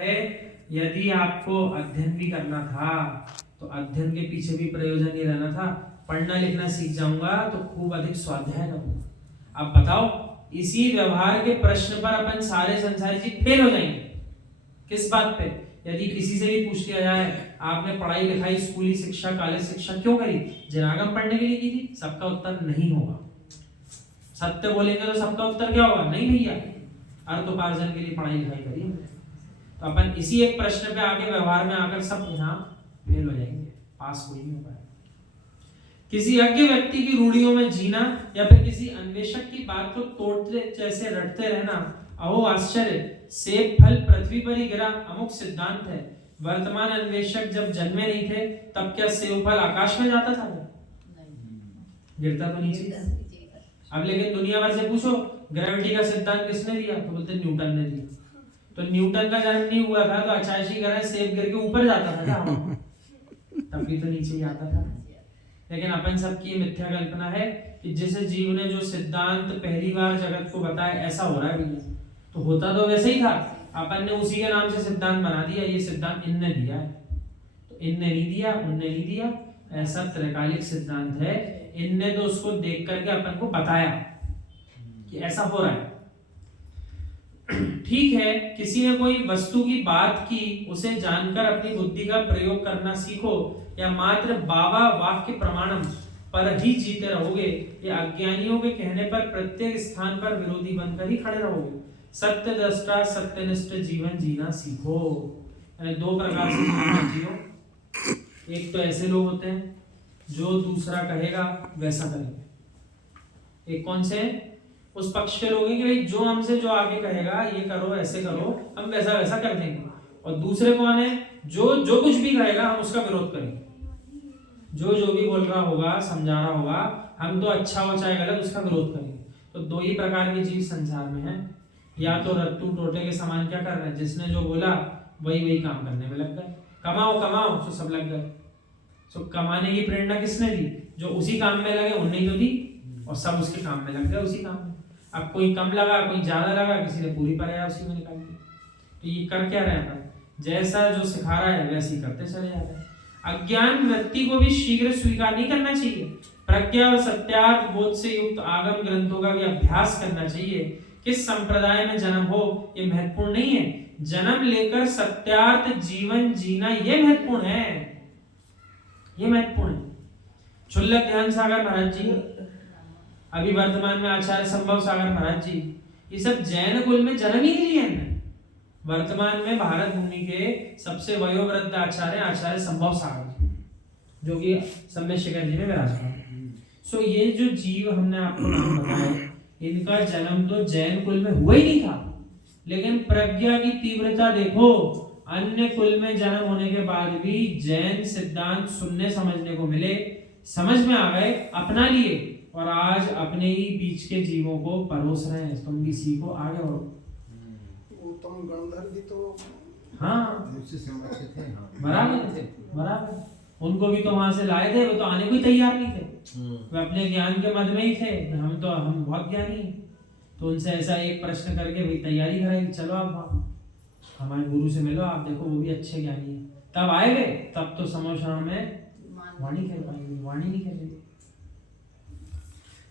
है। यदि आपको अध्ययन भी करना था तो अध्ययन के पीछे भी प्रयोजन ही रहना था। पढ़ना लिखना सीख जाऊंगा तो खूब अधिक स्वाध्याय करूंगा। अब बताओ, इसी व्यवहार के प्रश्न पर अपन सारे संसारी जी फेल हो जाएंगे। किस बात पे? यदि किसी से भी पूछ लिया जाए आपने पढ़ाई लिखाई स्कूली शिक्षा कॉलेज शिक्षा क्यों करी, जनागम पढ़ने के लिए की थी, सबका उत्तर नहीं होगा। सत्य बोलेंगे तो सबका उत्तर क्या होगा? नहीं भैया, अर्थोपार्जन के लिए पढ़ाई लिखाई करी हमने। तो अपन इसी एक प्रश्न पे आगे व्यवहार में आकर सब यहाँ फेल हो जाएंगे, पास कोई नहीं हो पाएगा। किसी अज्ञ व्यक्ति की रूढ़ियों में जीना या फिर किसी अन्वेषक की बात को तोड़ते जैसे रटते रहना, अहो आश्चर्य, सेब फल पृथ्वी पर ही गिरा अमुक सिद्धांत है। वर्तमान अन्वेषक जब जन्मे नहीं थे तब क्या सेब फल आकाश में जाता था? गिरता तो नीचे। अब लेकिन दुनिया भर से पूछो ग्रेविटी का सिद्धांत किसने दिया, तो बोलते न्यूटन ने दिया। तो न्यूटन का जन्म नहीं हुआ था तो अचानक करे सेब गिर के ऊपर जाता था क्या? तब भी तो नीचे ही आता था। लेकिन अपन सबकी मिथ्या कल्पना है कि जिस जीव ने जो सिद्धांत पहली बार जगत को बताया ऐसा हो रहा है भैया, तो होता तो वैसे ही था, अपन ने उसी के नाम से सिद्धांत बना दिया, ये सिद्धांत इनने दिया है। तो इनने नहीं दिया, उनने नहीं दिया, ऐसा त्रैकालिक सिद्धांत है। इनने तो उसको देख करके अपन को बताया कि ऐसा हो रहा है। ठीक है, किसी ने कोई वस्तु की बात की, उसे जानकर अपनी बुद्धि का प्रयोग करना सीखो, या मात्र बाबा वाक्य प्रमाणम पर ही जीते रहोगे, या अज्ञानियों के कहने पर प्रत्येक स्थान पर विरोधी बनकर ही खड़े रहोगे। सत्य दृष्टा सत्यनिष्ठ जीवन जीना सीखो। यानी दो प्रकार से जीवन जियो। एक तो ऐसे लोग होते हैं जो दूसरा कहेगा वैसा करेंगे। एक कौन से? उस पक्ष के लोग हैं कि भाई जो हमसे जो आगे कहेगा ये करो ऐसे करो, हम वैसा वैसा कर देंगे। और दूसरे कौन है? जो कुछ भी कहेगा हम उसका विरोध करेंगे। जो भी बोल रहा होगा, समझा रहा होगा, हम तो अच्छा हो चाहे गलत उसका विरोध करेंगे। तो दो ही प्रकार के जीव संसार में हैं। या तो रत्तू टोटे के समान क्या कर रहे हैं, जिसने जो बोला वही काम करने में लग गए। कमाओ कमाओ तो सब लग गए। तो कमाने की प्रेरणा किसने दी? जो उसी काम में लगे उन्हें ही तो दी, और सब उसके काम में लग गए उसी काम में। अब कोई कम लगा कोई ज्यादा लगा, किसी ने पूरी पाया उसी में निकाल दी। तो ये कर क्या रहे हैं? जैसा जो सिखा रहा है वैसे ही करते चले जाते हैं। अज्ञान व्यक्ति को भी शीघ्र स्वीकार नहीं करना चाहिए। प्रज्ञा और सत्यार्थ बोध से युक्त आगम ग्रंथों का भी अभ्यास करना चाहिए। किस संप्रदाय में जन्म हो ये महत्वपूर्ण नहीं है, जन्म लेकर सत्यार्थ जीवन जीना ये महत्वपूर्ण है, ये महत्वपूर्ण है। क्षुल्लक ध्यान सागर महाराज जी, अभी वर्तमान में आचार्य संभव सागर महाराज जी, ये सब जैन कुल में जन्म ही नहीं लिए हैं। वर्तमान में भारत भूमि के सबसे वयोवृद्ध आचार्य आचार्य संभव सागर जी, जो कि सम्य शिखर जी में विराजमान है। सो ये जो जीव हमने आपको नाम बताया, इनका जन्म तो जैन कुल में हुआ ही नहीं था, लेकिन प्रज्ञा की तीव्रता देखो, अन्य कुल में जन्म होने के बाद भी जैन सिद्धांत सुनने समझने को मिले, समझ में आ गए, अपना लिए, और आज अपने ही बीच के जीवों को परोस रहे हैं। तुम भी सीखो, आगे बढ़ो। उत्तम गंधर्व भी तो हाँ मुझसे समझते थे। हाँ बराबर, उनको भी तो वहां से लाए थे, वो तो आने को ही तैयार नहीं थे। वे अपने ज्ञान के मद में ही थे, हम बहुत ज्ञानी हैं। तो उनसे ऐसा एक प्रश्न करके भाई तैयारी कराई, चलो आप हमारे गुरु से मिलो, आप देखो वो भी अच्छे ज्ञानी है। तब आए वे, तब तो समोशान में वाणी कह पाएंगे, वाणी नहीं कह रही।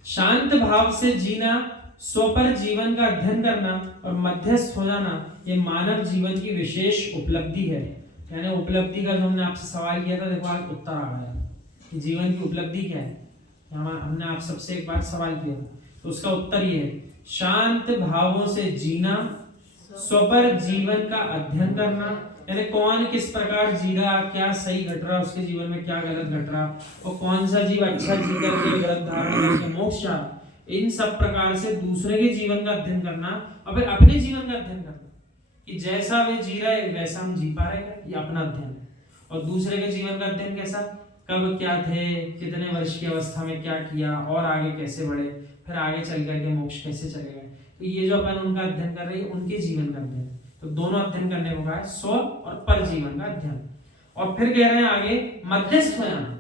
शांत भाव से जीना, स्वपर जीवन का अध्ययन करना और मध्यस्थ हो जाना, ये मानव जीवन की विशेष उपलब्धि है। यानी उपलब्धि का जो हमने आपसे सवाल किया था, देखो आज उत्तर आ गया कि जीवन की उपलब्धि क्या है। हमने आप सबसे एक बार सवाल किया था, तो उसका उत्तर ये है, शांत भावों से जीना, स्वपर जीवन का अध्ययन करना, यानी कौन किस प्रकार जी रहा, क्या सही घट रहा उसके जीवन में, क्या गलत घट रहा, और कौन सा जीव अच्छा जी करके व्रत धारण करके मोक्ष जा, इन सब प्रकार से दूसरे के जीवन का अध्ययन करना, और फिर अपने जीवन का अध्ययन करना कि जैसा वे जी रहे वैसा हम जी पा रहे हैं, ये अपना अध्ययन है। और दूसरे के जीवन का अध्ययन कैसा, कब क्या थे, कितने वर्ष की अवस्था में क्या किया, और आगे कैसे बढ़े, फिर आगे चल करके मोक्ष कैसे चले गए। तो ये जो अपन उनका अध्ययन कर रहे हैं उनके जीवन का अध्ययन। तो दोनों अध्ययन करने को कहा है, स्व और पर जीवन का अध्ययन। और फिर कह रहे हैं आगे मध्यस्थ हो जाना,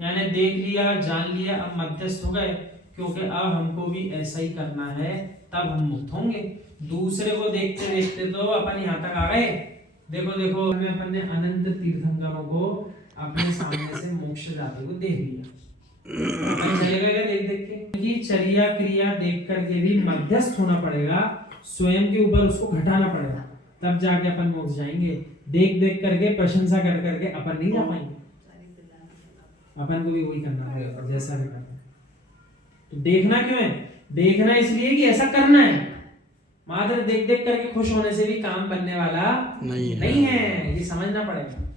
यानी देख लिया जान लिया, अब मध्यस्थ हो गए, क्योंकि अब हमको भी ऐसा ही करना है, तब हम मुक्त होंगे। दूसरे को देखते देखते तो अपन यहाँ तक आ गए। देखो देखो हमें अपन ने अनंत तीर्थंकरों को अपने सामने से मोक्ष जाते को देख लिया। अपन चलेगा क्या देख देख के? क्योंकि चर्या क्रिया देख करके भी मध्यस्थ होना पड़ेगा, स्वयं के ऊपर उसको घटाना पड़ेगा, तब जाके अपन मोक्ष जाएंगे। देख देख करके प्रशंसा कर करके अपन नहीं जा पाएंगे। अपन को भी वही करना पड़ेगा जैसा भी करना। तो देखना क्यों है? देखना इसलिए कि ऐसा करना है। मात्र देख देख करके खुश होने से भी काम बनने वाला नहीं है, ये समझना पड़ेगा।